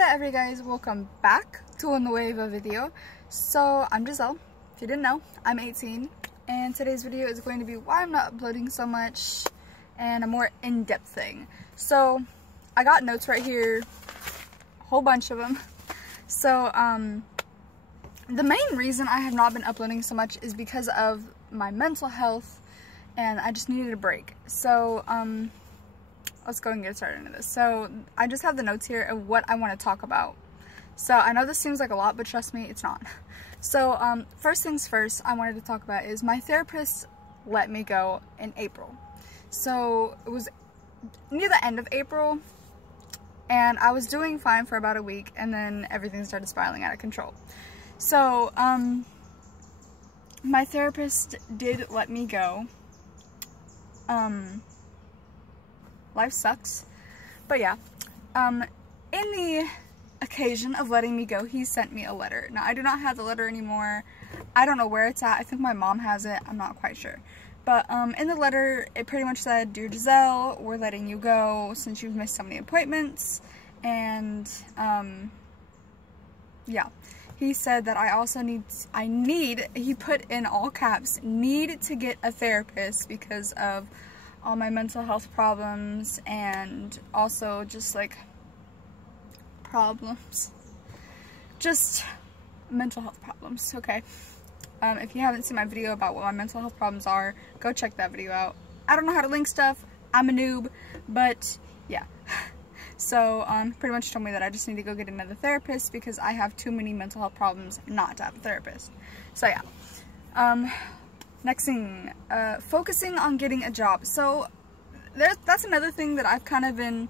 Whatever you guys, welcome back to a nueva video. So I'm Giselle, if you didn't know, I'm 18 and today's video is going to be why I'm not uploading so much and a more in-depth thing. So I got notes right here, a whole bunch of them. So the main reason I have not been uploading so much is because of my mental health and I just needed a break. So let's go and get started into this. So I just have the notes here of what I want to talk about. So I know this seems like a lot, but trust me, it's not. So first things first I wanted to talk about is my therapist let me go in April. So it was near the end of April and I was doing fine for about a week and then everything started spiraling out of control. So my therapist did let me go. Life sucks, but yeah, in the occasion of letting me go, he sent me a letter. Now, I do not have the letter anymore. I don't know where it's at. I think my mom has it. I'm not quite sure. But in the letter, it pretty much said, "Dear Giselle, we're letting you go since you've missed so many appointments." And yeah, he said that I also need, he put in all caps, need to get a therapist because of all my mental health problems and also just like problems, just mental health problems, okay? If you haven't seen my video about what my mental health problems are, go check that video out. I don't know how to link stuff, I'm a noob, but yeah. So pretty much told me that I just need to go get another therapist because I have too many mental health problems not to have a therapist. So yeah. Next thing, focusing on getting a job. So that's another thing that I've kind of been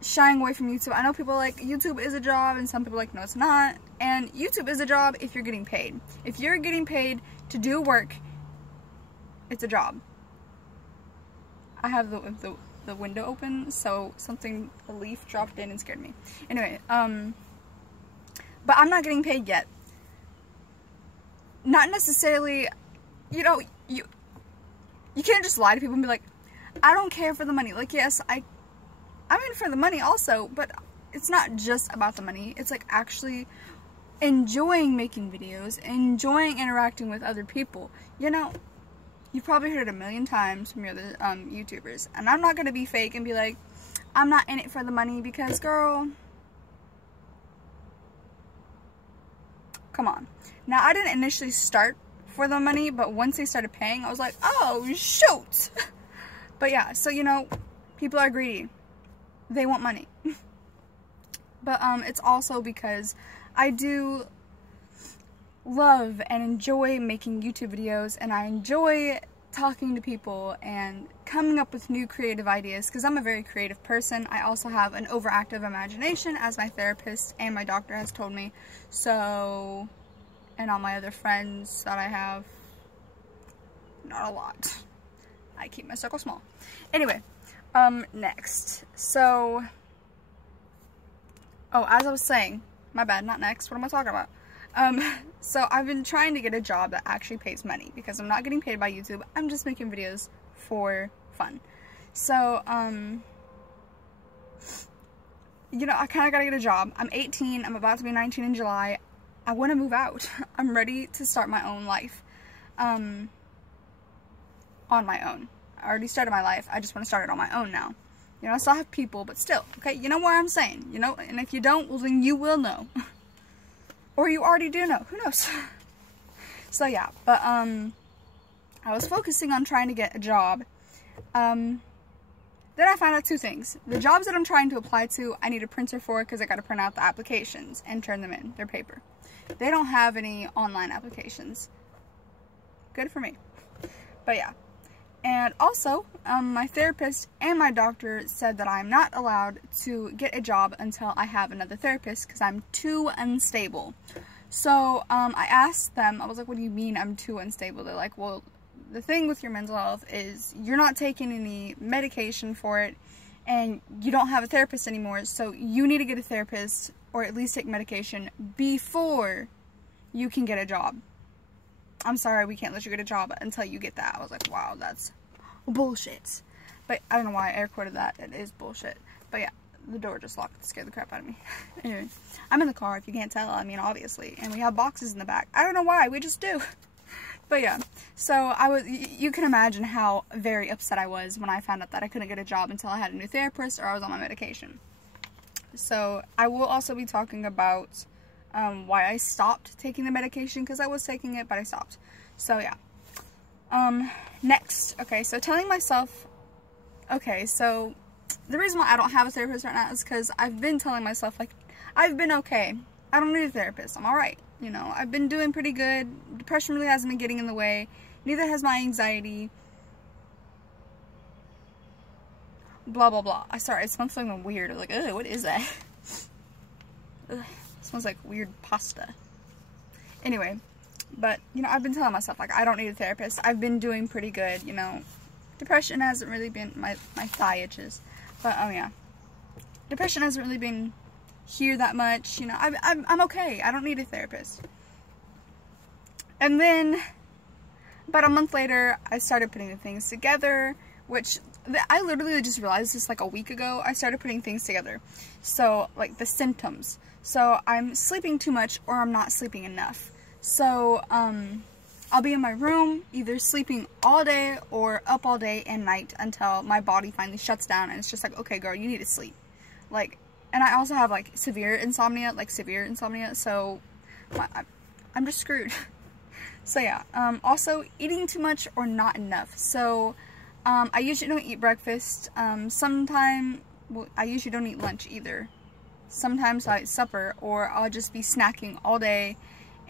shying away from YouTube. I know people are like, YouTube is a job, and some people are like, no, it's not. And YouTube is a job if you're getting paid. If you're getting paid to do work, it's a job. I have the window open, so a leaf dropped in and scared me. Anyway, but I'm not getting paid yet. Not necessarily. You know, you can't just lie to people and be like, I don't care for the money. Like, yes, I'm in for the money also, but it's not just about the money. It's like actually enjoying making videos, enjoying interacting with other people. You know, you've probably heard it a million times from your other YouTubers, and I'm not going to be fake and be like, I'm not in it for the money because, girl, come on. Now, I didn't initially start for the money, but once they started paying, I was like, oh shoot. But yeah, so you know, people are greedy, they want money. But it's also because I do love and enjoy making YouTube videos, and I enjoy talking to people and coming up with new creative ideas because I'm a very creative person. I also have an overactive imagination, as my therapist and my doctor has told me. So, and all my other friends that I have, not a lot. I keep my circle small. Anyway, next. So, oh, as I was saying, my bad, not next. What am I talking about? So I've been trying to get a job that actually pays money because I'm not getting paid by YouTube. I'm just making videos for fun. So, you know, I kind of gotta get a job. I'm 18. I'm about to be 19 in July. I want to move out. I'm ready to start my own life. On my own. I already started my life. I just want to start it on my own now. You know, I still have people, but still. Okay, you know what I'm saying. You know, and if you don't, well then you will know. Or you already do know. Who knows? So yeah, but I was focusing on trying to get a job. Then I found out two things. The jobs that I'm trying to apply to, I need a printer for because I got to print out the applications and turn them in. They're paper. They don't have any online applications. Good for me. But yeah. And also, my therapist and my doctor said that I'm not allowed to get a job until I have another therapist because I'm too unstable. So, I asked them, I was like, what do you mean I'm too unstable? They're like, well, the thing with your mental health is you're not taking any medication for it and you don't have a therapist anymore, so you need to get a therapist or at least take medication before you can get a job. I'm sorry, we can't let you get a job until you get that. I was like, wow, that's bullshit. But I don't know why I air quoted that. It is bullshit. But yeah, The door just locked. It scared the crap out of me. Anyway, I'm in the car, if you can't tell. I mean, obviously. And we have boxes in the back. I don't know why. We just do. But yeah. So, you can imagine how very upset I was when I found out that I couldn't get a job until I had a new therapist or I was on my medication. So, I will also be talking about why I stopped taking the medication, because I was taking it, but I stopped. So, yeah. Next. Okay, so telling myself... Okay, so... The reason why I don't have a therapist right now is because I've been telling myself, like, I've been okay. I don't need a therapist. I'm alright. You know, I've been doing pretty good. Depression really hasn't been getting in the way. Neither has my anxiety. Blah, blah, blah. I sorry, it smells something weird. Like, ugh, what is that? Ugh, it smells like weird pasta. Anyway, but, you know, I've been telling myself, like, I don't need a therapist. I've been doing pretty good, you know. Depression hasn't really been, my thigh itches. But, yeah. Depression hasn't really been here that much, you know. I'm okay. I don't need a therapist. And then, about a month later, I started putting the things together, which, I literally just realized this like a week ago. I started putting things together. So, like, the symptoms. So, I'm sleeping too much or I'm not sleeping enough. So, I'll be in my room, either sleeping all day or up all day and night until my body finally shuts down and it's just like, okay, girl, you need to sleep. Like, and I also have, like, severe insomnia, so I'm just screwed. So, yeah. Also, eating too much or not enough. So, I usually don't eat breakfast. Well, I usually don't eat lunch either. Sometimes I eat supper, or I'll just be snacking all day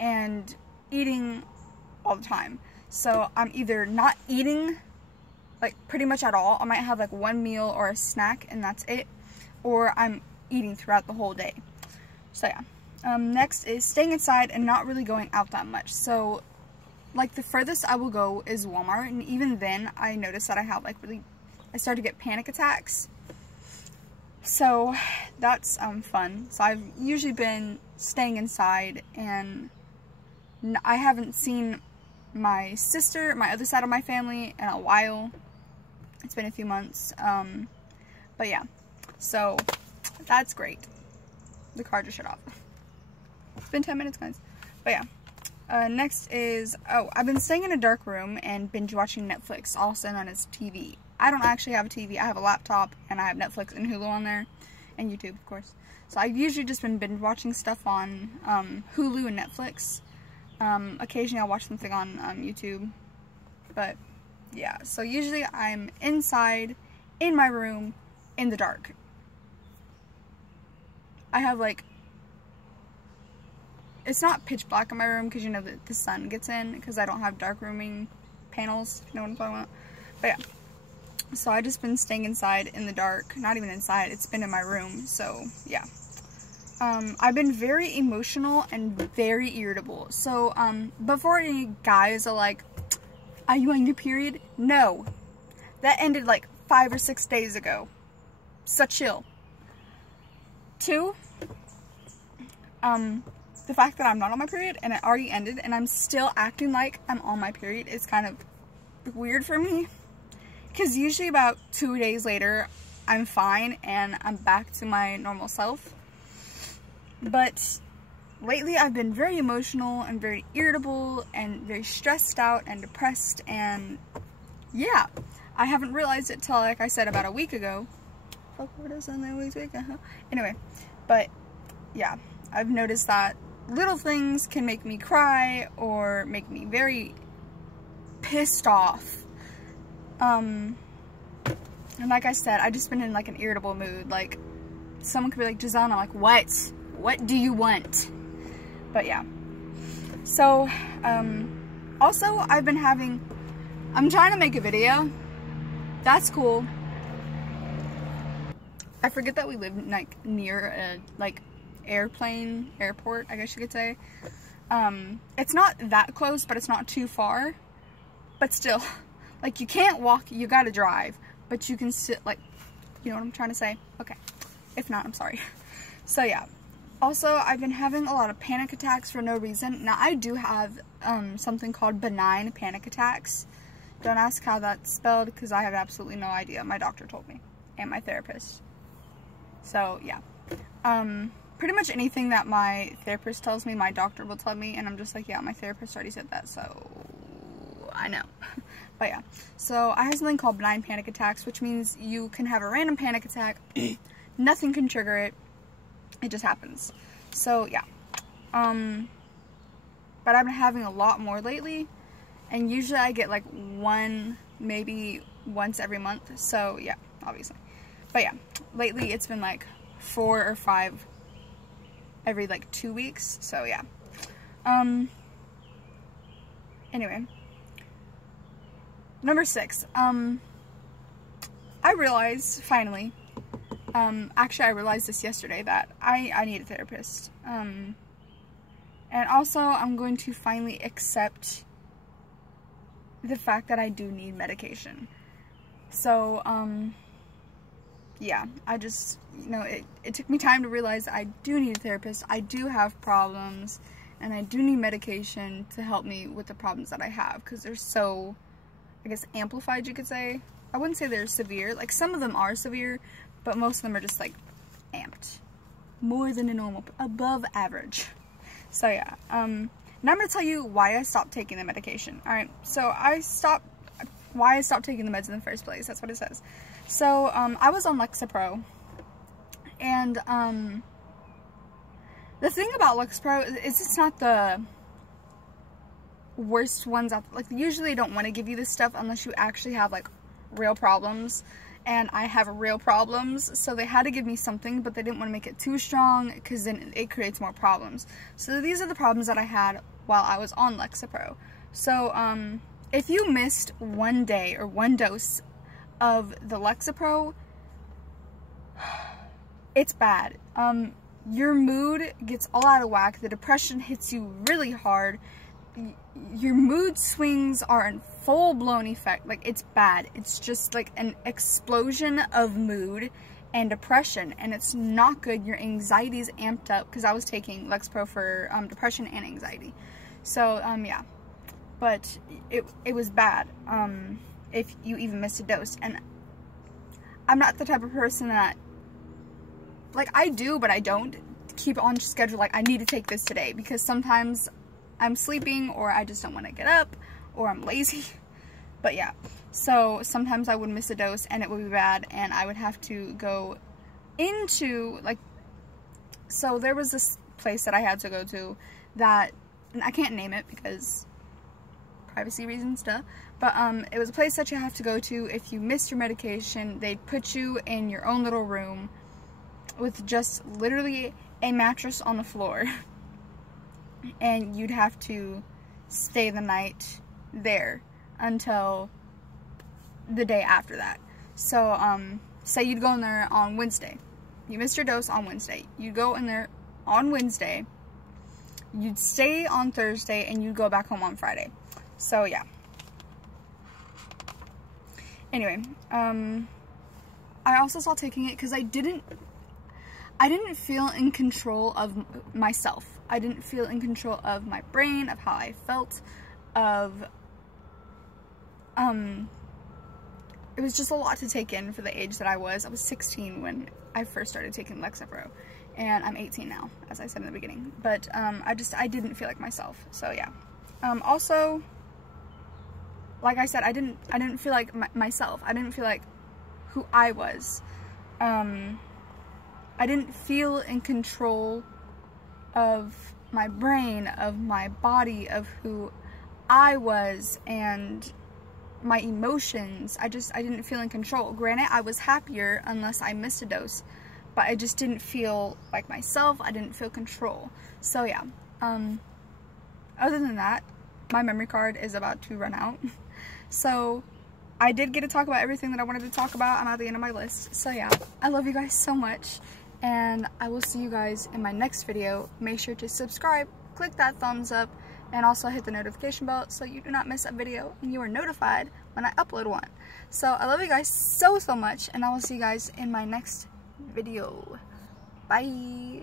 and eating all the time. So I'm either not eating like pretty much at all. I might have like one meal or a snack and that's it, or I'm eating throughout the whole day. So yeah. Next is staying inside and not really going out that much. So like the furthest I will go is Walmart, and even then I noticed that I started to get panic attacks. So that's fun. So I've usually been staying inside, and I haven't seen my sister, my other side of my family, in a while. It's been a few months. But yeah, so that's great. The car just shut off. It's been 10 minutes, guys. But yeah. Next is, I've been staying in a dark room and binge watching Netflix, also known as TV. I don't actually have a TV. I have a laptop, and I have Netflix and Hulu on there, and YouTube, of course. So I've usually just been binge watching stuff on Hulu and Netflix. Occasionally I'll watch something on YouTube, but yeah, so usually I'm inside, in my room, in the dark. I have like, it's not pitch black in my room because you know that the sun gets in, because I don't have dark rooming panels, if you know what I'm talking about. But yeah, so I've just been staying inside in the dark. Not even inside, it's been in my room, so yeah. I've been very emotional and very irritable. So, before any guys are like, are you on your period? No. That ended like 5 or 6 days ago. So chill. 2, the fact that I'm not on my period and it already ended and I'm still acting like I'm on my period is kind of weird for me. Because usually about 2 days later, I'm fine and I'm back to my normal self. But lately I've been very emotional and very irritable and very stressed out and depressed, and yeah, I haven't realized it till, like I said, about a week ago. Anyway, but yeah, I've noticed that little things can make me cry or make me very pissed off. And like I said, I've just been in like an irritable mood. Like, someone could be like, Giselle, and I'm like, what? What do you want? But yeah. So, also, I'm trying to make a video. That's cool. I forget that we live, like, near a, like, airport, I guess you could say. It's not that close, but it's not too far. But still, like, you can't walk, you gotta drive. But you can sit, like, you know what I'm trying to say? Okay. If not, I'm sorry. So, yeah. Also, I've been having a lot of panic attacks for no reason. Now, I do have something called benign panic attacks. Don't ask how that's spelled, because I have absolutely no idea. My doctor told me, and my therapist. So yeah, pretty much anything that my therapist tells me, my doctor will tell me, and I'm just like, yeah, my therapist already said that, so I know. But yeah, so I have something called benign panic attacks, which means you can have a random panic attack, nothing can trigger it, it just happens. So yeah, but I've been having a lot more lately, and usually I get like one, maybe once every month, so yeah, obviously. But yeah, lately it's been like 4 or 5 every like 2 weeks, so yeah. Anyway, number 6, I realized finally, actually I realized this yesterday, that I need a therapist, and also I'm going to finally accept the fact that I do need medication. So yeah, I just, you know, it took me time to realize I do need a therapist, I do have problems, and I do need medication to help me with the problems that I have, because they're so, I guess, amplified, you could say. I wouldn't say they're severe, like some of them are severe, but most of them are just like amped. More than a normal, above average. So yeah, now I'm going to tell you why I stopped taking the medication. Alright, so why I stopped taking the meds in the first place, that's what it says. So, I was on Lexapro, and, the thing about Lexapro is it's not the worst ones out, like, usually they don't want to give you this stuff unless you actually have, like, real problems, and I have real problems, so they had to give me something, but they didn't want to make it too strong, because then it creates more problems. So these are the problems that I had while I was on Lexapro. So, if you missed one day or one dose of the Lexapro, it's bad. Your mood gets all out of whack, the depression hits you really hard, your mood swings are in full-blown effect, like, it's bad. It's just like an explosion of mood and depression, and it's not good. Your anxiety's amped up, because I was taking Lexapro for depression and anxiety. So, yeah. But it was bad, if you even missed a dose, and I'm not the type of person that, like, I do, but I don't keep on schedule, like, I need to take this today, because sometimes I'm sleeping, or I just don't want to get up, or I'm lazy. But yeah, so sometimes I would miss a dose, and it would be bad, and I would have to go into, like, so there was this place that I had to go to that, and I can't name it because privacy reasons, duh, but it was a place that you have to go to if you missed your medication. They'd put you in your own little room with just literally a mattress on the floor, and you'd have to stay the night there until the day after that. So say you'd go in there on Wednesday, you missed your dose on Wednesday, you'd go in there on Wednesday, you'd stay on Thursday, and you'd go back home on Friday. So yeah. Anyway, I also stopped taking it because I didn't feel in control of myself. I didn't feel in control of my brain, of how I felt, of, it was just a lot to take in for the age that I was. I was 16 when I first started taking Lexapro, and I'm 18 now, as I said in the beginning. But, I didn't feel like myself, so yeah. Also, like I said, I didn't feel like myself. I didn't feel like who I was. I didn't feel in control of my brain, of my body, of who I was, and my emotions. I didn't feel in control. Granted, I was happier unless I missed a dose, but I just didn't feel like myself. I didn't feel control. So yeah, other than that, my memory card is about to run out. So I did get to talk about everything that I wanted to talk about. I'm at the end of my list. So yeah, I love you guys so much, and I will see you guys in my next video. Make sure to subscribe, click that thumbs up, and also hit the notification bell so you do not miss a video and you are notified when I upload one. So I love you guys so much, and I will see you guys in my next video. Bye!